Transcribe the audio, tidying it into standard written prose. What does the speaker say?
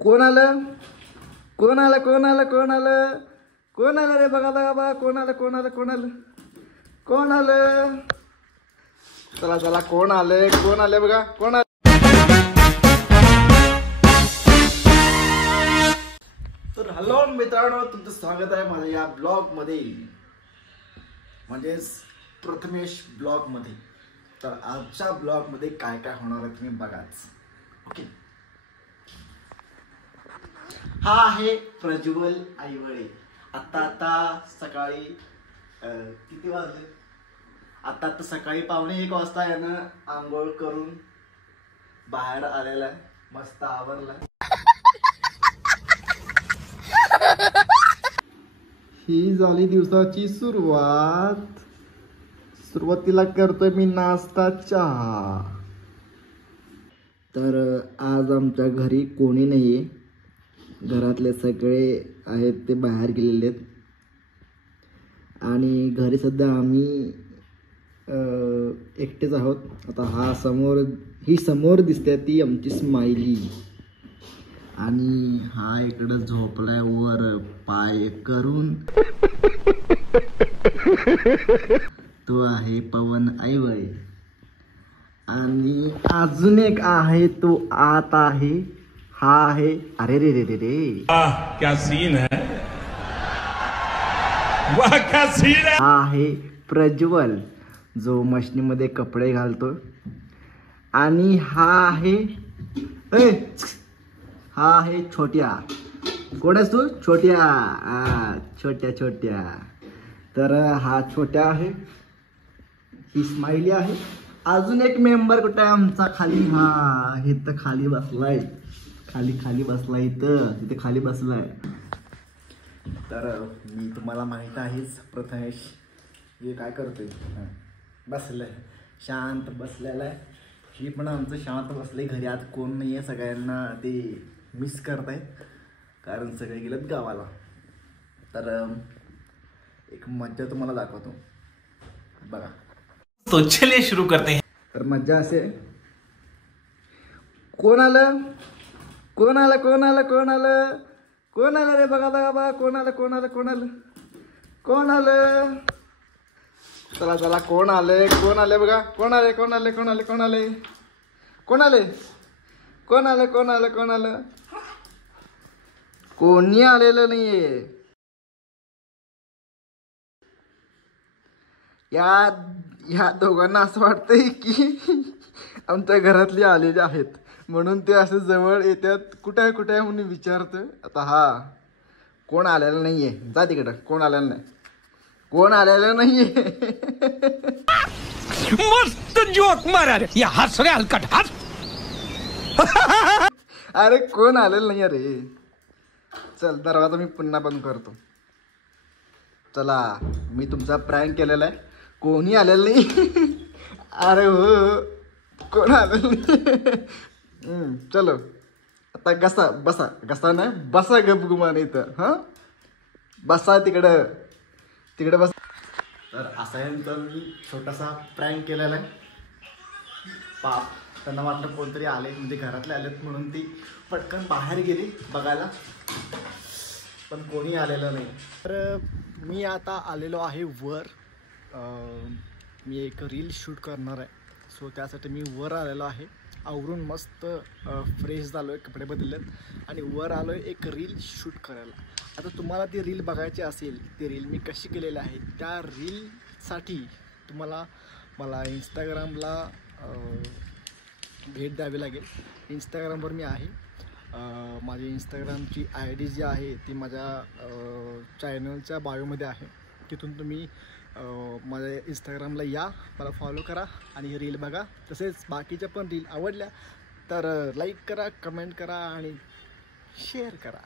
कोण आलं कोण आलं कोण आलं कोण आलं कोण आलं रे बघा बघा बघा कोण आलं कोण आलं कोण आलं कोण आलं चला चला कोण आले बघा कोण आलं. तर हॅलो मित्रांनो, तुमचं स्वागत आहे माझ्या या ब्लॉग मध्ये, म्हणजेच प्रथमेश ब्लॉग मध्ये. तर आजच्या ब्लॉग मध्ये काय काय होणार आहे तुम्ही बघाच. ओके, हा आहे प्रज्वल आईवळे. आता सकाळी किती वाजले, आता सकाळी 1:45 वाजता यानं आंघोळ करून बाहेर आलेला आहे, मस्त आवरलाय. ही झाली दिवसाची सुरुवातीला करतोय मी नाश्ता चहा. तर आज आमच्या घरी कोणी नाहीये, घरातले सगळे आहेत ते बाहेर गेलेले आहेत आणि घरी सध्या आम्ही एकटेच आहोत. आता ही समोर दिसते ती आमची स्माइली, आणि हा इकडं झोपलाय वर पाय करून. तो आहे पवन आईवळे, आणि अजून एक आहे तो आत आहे. हा आहे, अरे रे रे रे रे, क्या सीन है, वाह क्या सीन है. हा आहे प्रज्वल, जो मशनीमध्ये कपडे घालतो. आणि हा आहे छोट्या. कोण आहेस तू? छोट्या. तर हा छोट्या आहे, ही स्माइली आहे. अजून एक मेंबर कुठे आहे आमचा खाली? हा हे तर खाली बसलाय, खाली बसलाय, तिथे खाली बसलाय. तर मी तुम्हाला माहित आहेच, प्रथमेश हे काय करतोय, बसलाय शांत बसलेला आहे. ही पण आमचं शांत बसले. घरी आज कोण नाही आहे, सगळ्यांना ते मिस करताय कारण सगळे गेलेत गावाला. तर एक मज्जा तुम्हाला दाखवतो बघा. तो चलिए शुरू करते हैं. तर मज्जा असे, कोण आलं रे बघा बघा बघा कोण आलं. चला चला कोण आले बघा. कोण आलं. कोणी आलेलं नाहीये. या दोघांना असं वाटतंय की आमच्या घरातली आलेले आहेत, म्हणून ते असं जवळ येतात. कुठे आहे म्हणून विचारतं. आता हा कोण आलेलं नाहीये, जा तिकडं. कोण आलेलं नाहीये. मस्त जोक मारा रे, या हस रे हलकट हस. अरे कोण आलेलं नाही रे. चल दरवाजा मी पुन्हा बंद करतो. चला, मी तुमचा प्रँक केलेला आहे, कोणी आलेलं नाही. अरे हो, कोण आलेलं नाही. चलो आता घसा नाही, बसा गपगुमान इथं. हा बसा तिकडे बस. तर असा यांचा मी छोटासा प्रँक केलेला आहे. पाप, त्यांना वाटलं कोणतरी आले, म्हणजे घरातले आलेत म्हणून ती पटकन बाहेर गेली बघायला, पण कोणी आलेलं नाही. तर मी आता आलेलो आहे वर. मी एक रील शूट करणार आहे, सो त्यासाठी मी वर आलेलो आहे. आवरून मस्त फ्रेश झालो आहे, कपडे बदललेत आणि वर आलो आहे एक रील शूट करायला. आता तुम्हाला ती रील बघायची असेल, ती रील मी कशी केलेली आहे, त्या रीलसाठी तुम्हाला मला इंस्टाग्रामला भेट द्यावी लागेल. इंस्टाग्रामवर मी आहे. माझी इंस्टाग्रामची ID जी आहे ती माझ्या चॅनलच्या बायोमध्ये आहे. तिथून तुम्ही माझ्या इंस्टाग्रामला या, मला फॉलो करा आणि रील बघा. तसेच बाकीच्या पण रील आवडल्या तर लाईक करा, कमेंट करा आणि शेअर करा.